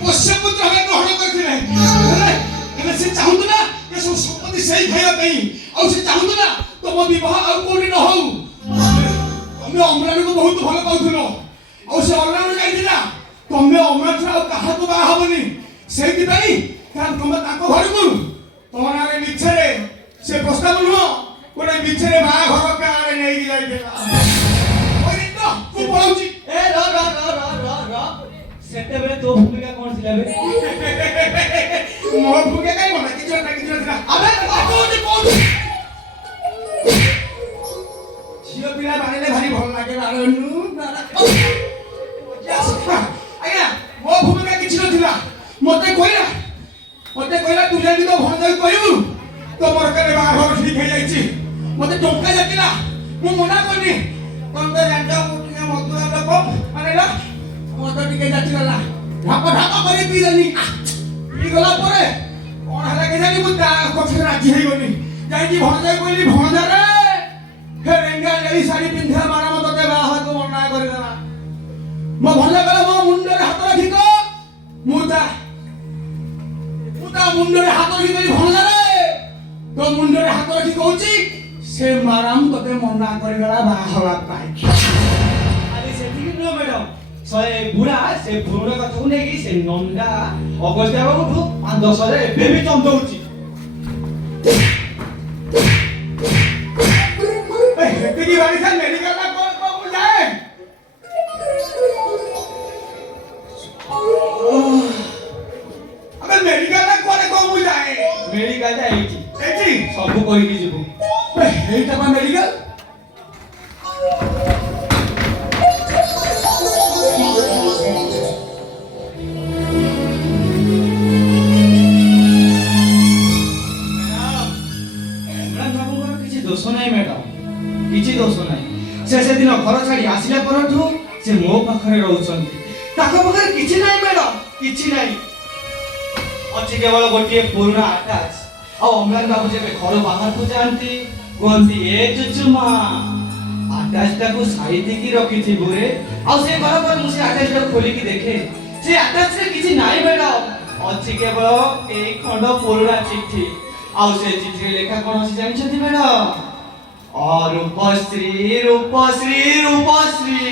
पोष्य पुत्र हमें ग्रहण करथिले हेले से चाहुतला ये सब संपत्ति सही खाଇବା ପାଇଁ ଆଉ ସେ ଚାହୁଁଥିଲା ତମ ବିବାହ ଆଉ କୋଉଠି ନ ହଉ ତମେ ଅମ୍ଳାନକୁ ବହୁତ ଭଲ ପାଉଥିଲ ଆଉ ସେ ଅମ୍ଳାନ ଯାଇଥିଲା ତମେ ଅମ୍ଳାନ ଆଉ କାହାକୁ ବାହା ହବନି ସେଇଥିପାଇଁ ତମେ ତାଙ୍କ ଘରକୁ ତମ ନାଁରେ ମିଛରେ ସେ ପ୍ରସ୍ତାବ ନୁହଁ ଗୋଟେ ମିଛରେ ବାହାଘର କାର୍ଡ ନେଇକି ଯାଇଥିଲା ତୁ ପଳାଉଛି ଏ ର ସେତେବେଳେ ତୋ ଭୂମିକା କ'ଣ ଥିଲା ବେ ମୋ ଭୂମିକା କାଇଁ ମନା କିଛି ଥିଲା ଆବେ କୋଉଠି ଝିଅ ପିଲା ବାଣିଲେ ଭାରି ଭଲ ଲାଗେ ବାଣୁ ଆଜ୍ଞା ମୋ ଭୂମିକା କିଛି ନଥିଲା ମତେ କହିଲା ତୁ ଯଦି ତ ଭଣଜାକୁ କହିବୁ ତମର କେବେ ବାହାଘର ଠିକ ହେଇଯାଇଛି ମତେ ଟଙ୍କା ଯାଚିଲା ମୁଁ ମନା କଲି ତମେ ଜାଣିଛ ମୁଁ ଟିକେ ମଧୁଆ ଲୋକ ମାନେ ମଦ ଟିକେ ଯାଚିଗଲା ଢାପ କରି ପିଇଦେଲି ପିଇଗଲା ପରେ କଣ ହେଲା କେଜାଣି ମୁଁ ତା କଥାରେ ରାଜି ହେଇଗଲି ଯାଇକି ଭଣଜାକୁ କହିଲି ଭଣଜାରେ ହେ ରେଙ୍ଗା ନେଳି ଶାଢୀ ପିନ୍ଧିବା ମାନ ତତେ ବାହାଘରକୁ ମନା କରିଦେଲା ମୋ ଭଣଜା କହିଲା ମୋ ମୁଣ୍ଡରେ ହାତ ରଖିକ ମୁଁ ତା ମୁଣ୍ଡରେ ହାତ ରଖି କହିଲି ଭଣଜାରେ ତୋ ମୁଣ୍ଡରେ ହାତ ରଖି କହୁଛି ସେ ମାରାମ ତତେ ମନା କରିଦେଲା ବାହା ହବା ପାଇଁ ଆରେ ସେତିକି ନୁହଁ ମ୍ୟାଡମ ସେ ବୁଢା ସେ ଭ୍ରୁଣ କଥାକୁ ନେଇକି ସେ ନଣ୍ଡା ଅଗସ୍ତ୍ୟ ବାବୁଠୁ 5-10 ଏବେ ବି ଚନ୍ଦଉଛି ଏତିକି ବାଣିଥା ମେଡିକାଲ କୋଉ ଯାଏ ଆମେ ମେଡିକାଲ କୋଉ ଯାଏ ମେଡିକାଲ ଏଇଠି ସବୁ କହିକି ଯିବୁ এইটা পা মেডিকেল କିଛି ଦୋଷ ନାହିଁ ମ୍ୟାଡାମ କିଛି ଦୋଷ ନାହିଁ ସେ ସେଦିନ ଘର ଛାଡି ଆସିଲା ପରଠୁ ସେ ମୋ ପାଖରେ ରହୁଛନ୍ତି ତାଙ୍କ ପାଖରେ କିଛି ନାହିଁ ମ୍ୟାଡାମ କିଛି ନାହିଁ ଅଛି କେବଳ ଗୋଟିଏ ପୁରୁଣା ଆଟାଚ ଆଉ ଅମ୍ଳାନ ବାବୁ ଯେବେ ଘର ବାହାରକୁ ଯାଆନ୍ତି କୁହନ୍ତି ଏ ଚୁଚୁମା ଆଟାଚଟାକୁ ସାଇତିକି ରଖିଥିବୁ ରେ ଆଉ ସେ ଗଲା ପରେ ମୁଁ ସେ ଆଟାଚଟାକୁ ଖୋଲିକି ଦେଖେ ସେ ଆଟାଚରେ କିଛି ନାହିଁ ମ୍ୟାଡାମ ଅଛି କେବଳ ଏଇ ଖଣ୍ଡ ପୁରୁଣା ଚିଠି ଆଉ ସେ ଚିଠିରେ ଲେଖା କ'ଣ ଅଛି ଜାଣିଛନ୍ତି ମ୍ୟାଡାମ ରୂପଶ୍ରୀ ରୂପଶ୍ରୀ ରୂପଶ୍ରୀ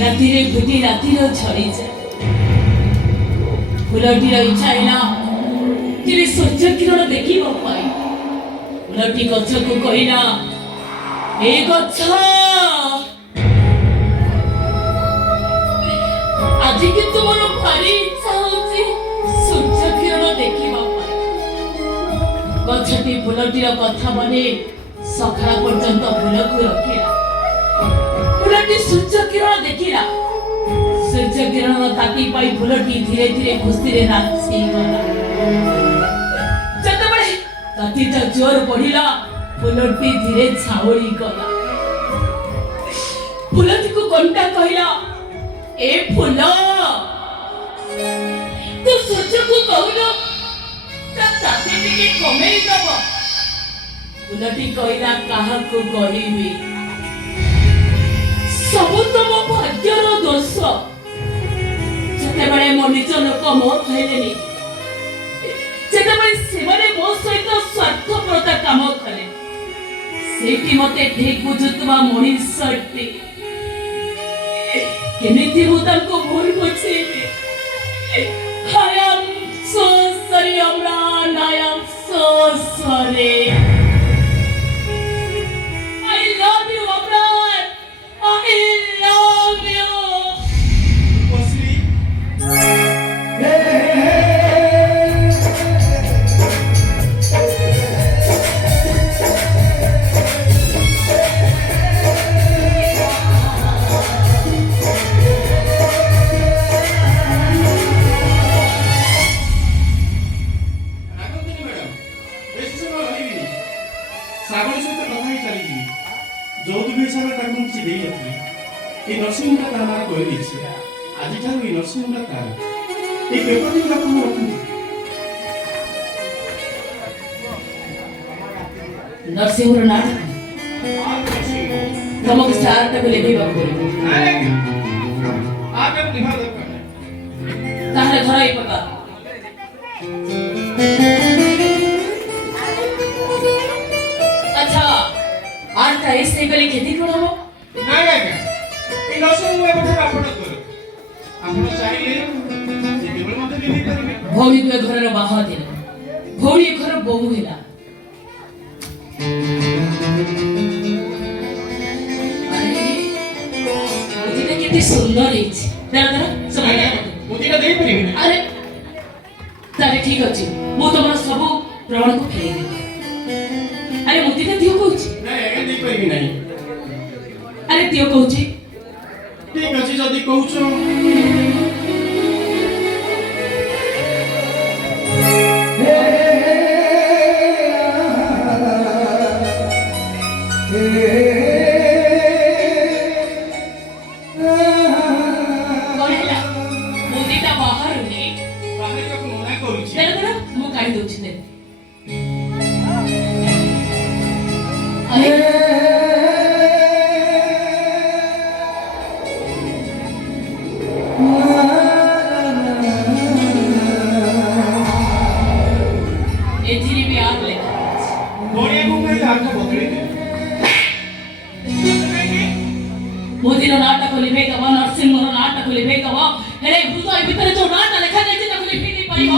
ରାତିରେ ଫୁଟି ରାତିର ଝଡ଼ିଯାଏ ଫୁଲଟିର ଇଚ୍ଛା ହେଲା କେବେ ସୂର୍ଯ୍ୟ କିରଣ ଦେଖିବା ପାଇଁ ଫୁଲଟି ଗଛକୁ କହିଲା ଏ ଗଛ ଆଜି କିନ୍ତୁ ମୋର ଭାରି ଇଚ୍ଛା ହଉଛି ସୂର୍ଯ୍ୟ କିରଣ ଦେଖିବା ପାଇଁ ଗଛଟି ଫୁଲଟିର କଥା ମନେ ସକାଳ ପର୍ଯ୍ୟନ୍ତ ଫୁଲକୁ ରଖିଲା फुलटी सूर्य किरण देखिला सूर्य किरण ताती पाई फुलटी धीरे धीरे खुशी रे नाची गला जते बड़े ताती जोर पड़िला फुलटी धीरे छावड़ी गला फुलटी को कंटा कहला ए फूल तू सूर्य को कहलो ता ताती टिके कमेई दब फुलटी कहला काहा को कहिबी सबु तुम भाग्यर दोष जेतेबेले मो निज लोक मो खाइलेनी जेतेबेले सेमाने मो सहित स्वार्थपरता काम कले ସେଇଠି ମତେ ଠିକ ବୁଝୁଥିବା ମଣିଷଟି କେମିତି ମୁଁ ତାଙ୍କୁ ଭୁଲ ବୁଝେଇବି? I am so sorry, Amran. I am so sorry. I love you, Amran. I love you. ଶ୍ରାବଣ ସହିତ କଥା ହେଇ ଚାଲିଯିବି ଯୌତୁକ ହିସାବରେ ତାକୁ ମୁଁ କିଛି ଦେଇନଥିଲି ଏଇ ନର୍ସିଂହୋମଟା ତାର ନାଁ କହିଦେଇଛି ଆଜିଠାରୁ ଏଇ ନର୍ସିଂହୋମଟା ତାର ଏଇ ପେପର ଗୁଡ଼ାକ ମୁଁ ରଖୁଛି ନରସିଂହର ନାଟ ତମକୁ ସେ ଆର୍ଟଟାକୁ ଲେଖେଇବାକୁ ପଡ଼ିବ। ତାହେଲେ ଧରାଇ ପକା। ଆଚ୍ଛା ଆର୍ଟଟା ଏସେ କଲେ କେତେ କ'ଣ ହବ? ନାଇଁ ଆଜ୍ଞା ଏଇ ନର୍ସିଂହୋମ ଏବେଠାରୁ ଆପଣଙ୍କର ଆପଣ ଚାହିଁଲେ ଯେତେବେଳେ ମୋତେ ଦେଇପାରିବେ ଭଉଣୀକୁ ଏ ଘରର ବାହା ଦେଲା, ଭଉଣୀ ଏ ଘର ବୋହୂ ହେଲା। କେତେ ସୁନ୍ଦର ହେଇଛି। ମୁଦିଟା ଦେଇପାରିବେନି ଆରେ ତାହେଲେ ଠିକ ଅଛି, ମୁଁ ତମର ସବୁ ପ୍ରମାଣକୁ ଫେରେଇଦେବି। ଆରେ ମୁଦିଟା ଦିଅ କହୁଛି। ନାଇଁ ଆଜ୍ଞା ଦେଇପାରିବି ନାହିଁ ଆରେ ଦିଅ କହୁଛି। ଠିକ ଅଛି ଯଦି କହୁଛ କଣ ହେଲା? ମୁଦିଟା ବାହାରୁନି। ବାହାରିବାକୁ ମନା କରୁଛି ଦେଲ ମୁଁ କାଢି ଦଉଛି ଦେ। ଆରେ ଏଥିରେ ବି ଆର୍ ଲେଖା ଅଛି। ବଢ଼ିଆକୁ କହିଲେ ଆଠ ବଦଳେଇ ଦେବେ ମୋଦିର ନାଟକୁ ଲିଭେଇ ଦବ, ନରସିଂହର ନାଟକୁ ଲିଭେଇ ଦବ, ହେଲେ ହୃଦୟ ଭିତରେ ଯୋଉ ନାଟ ଲେଖାଯାଇଛି ତାକୁ ଲିଭେଇ ଦେଇ ପାରିବ?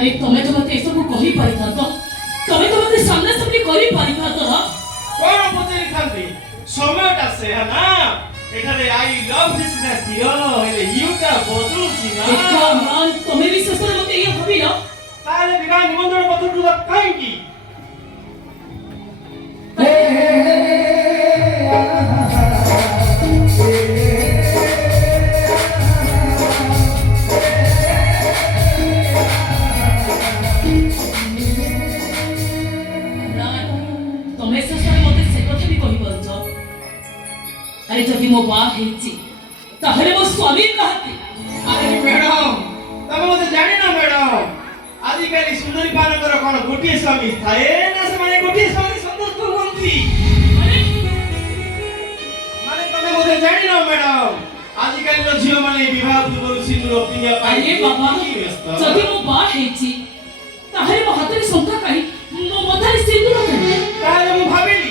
ଆରେ ତମେ ତ ମତେ ଏସବୁ କହି ପାରିଥାନ୍ତ, ତମେ ତ ମତେ ସାମ୍ନା ସାମ୍ନି କରି ପାରିଥାନ୍ତ ନା? କଣ ପଚାରିଥାନ୍ତି ସମୟଟା ସେୟା ନା ଏଠାରେ ଆଇ ଲଭ୍ ଦିସ ସ୍ଥିର ହେଲେ ୟୁଟା ବଦଳୁଛି ନା ଦେଖ ମ୍ରାନ୍, ତମେ ବି ଶେଷରେ ମତେ ଏଇଆ ଭାବିଲ? ତାହେଲେ ବିବାହ ନିମନ୍ତ୍ରଣ ପତ୍ରକୁ କାହିଁକି ତମେ ଶେଷରେ ମତେ ସେ କଥା ବି କହିପାରୁଛ? ଆରେ ଯଦି ମୋ ବାହା ହେଇଛି ତାହେଲେ ମୋ ସ୍ୱାମୀ କାହାନ୍ତି? ଆରେ ମ୍ୟାଡମ୍ ତମେ ମତେ ଜାଣିନ ମ୍ୟାଡମ୍ ଆଜିକାଲି ସୁନ୍ଦରୀ ମାନଙ୍କର କଣ ଗୋଟିଏ ସ୍ୱାମୀ ଥାଏ ନା ସେମାନେ ଗୋଟିଏ ସ୍ୱାମୀ ସନ୍ତୁଷ୍ଟ ହୁଅନ୍ତି ମାନେ ତମେ ମତେ ଜାଣିନ ମ୍ୟାଡମ୍ ଆଜିକାଲିର ଝିଅମାନେ ବିବାହ ପୂର୍ବରୁ ସିନ୍ଦୁର ପିନ୍ଧିବା ପାଇଁ ଆରେ ବାବା, ବ୍ୟସ୍ତ ଯଦି ମୁଁ ବାହା ହେଇଛି ତାହେଲେ ମୋ ହାତରେ ଶଙ୍ଖା କାଢି ମୋ ମଥାରେ ସିନ୍ଦୁର କାଢି ତାହେଲେ ମୁଁ ଭାବିଲି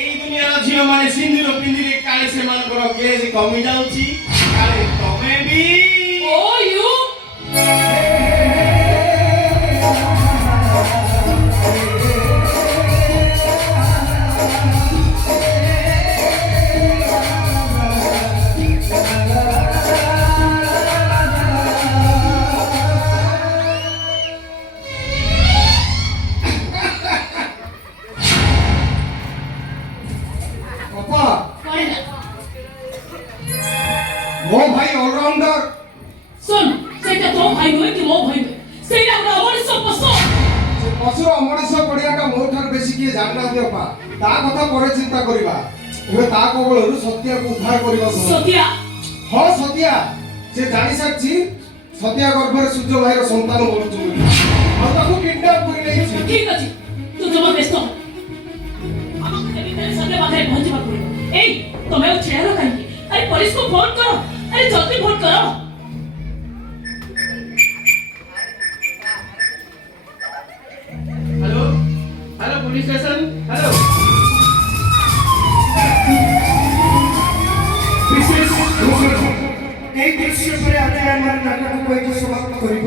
ଏଇ ଦୁନିଆର ଝିଅମାନେ ସିନ୍ଦୁର ପିନ୍ଧିଲେ କାଳେ ସେମାନଙ୍କର ଗ୍ଲେଜ କମି ଯାଉଛି କାଳେ ତମେ ବି ଓ ୟୁ ମୋ ଭାଇ ଅଲରାଉଣ୍ଡର ଶୁଣ, ସେଇଟା ତୋ ଭାଇ ନୁହେଁ କି ମୋ ଭାଇ ନୁହେଁ, ସେଇଟା ଗୋଟେ ଅମଣିଷ ପଶୁ। ସେ ପଶୁର ଅମଣିଷ ପଡ଼ିଆଟା ମୋ ଠାରୁ ବେଶୀ କିଏ ଜାଣିନାହାନ୍ତି ଅପା ତା କଥା ପରେ ଚିନ୍ତା କରିବା ଏବେ ତା କବଳରୁ ସତ୍ୟାକୁ ଉଦ୍ଧାର କରିବାକୁ ହେବ। ସତ୍ୟା ହଁ ସତ୍ୟା ସେ ଜାଣି ସାରିଛି ସତ୍ୟା ଗର୍ଭରେ ସୂର୍ଯ୍ୟ ଭାଇର ସନ୍ତାନ ବଢୁଛି ବୋଲି ଆଉ ତାକୁ କିଡନାପ କରି ନେଇଛି। ଠିକ ଅଛି ତୁ ଜମା ବ୍ୟସ୍ତ ହ। ଆମକୁ ଯେମିତି ସତ୍ୟ ପାଖରେ ପହଞ୍ଚିବାକୁ ପଡ଼ିବ। ଏଇ ତମେ ଆଉ ଛିଡ଼ା ହେଲ କାହିଁକି? ଆରେ ପୋଲିସକୁ ଫୋନ କର। ଆରେ ଜଲ୍ଦି ଫୋନ କର। Hello hello police station hello এই দৃশ্য পরে আজ আমার নাটক সমাপ্ত করিব।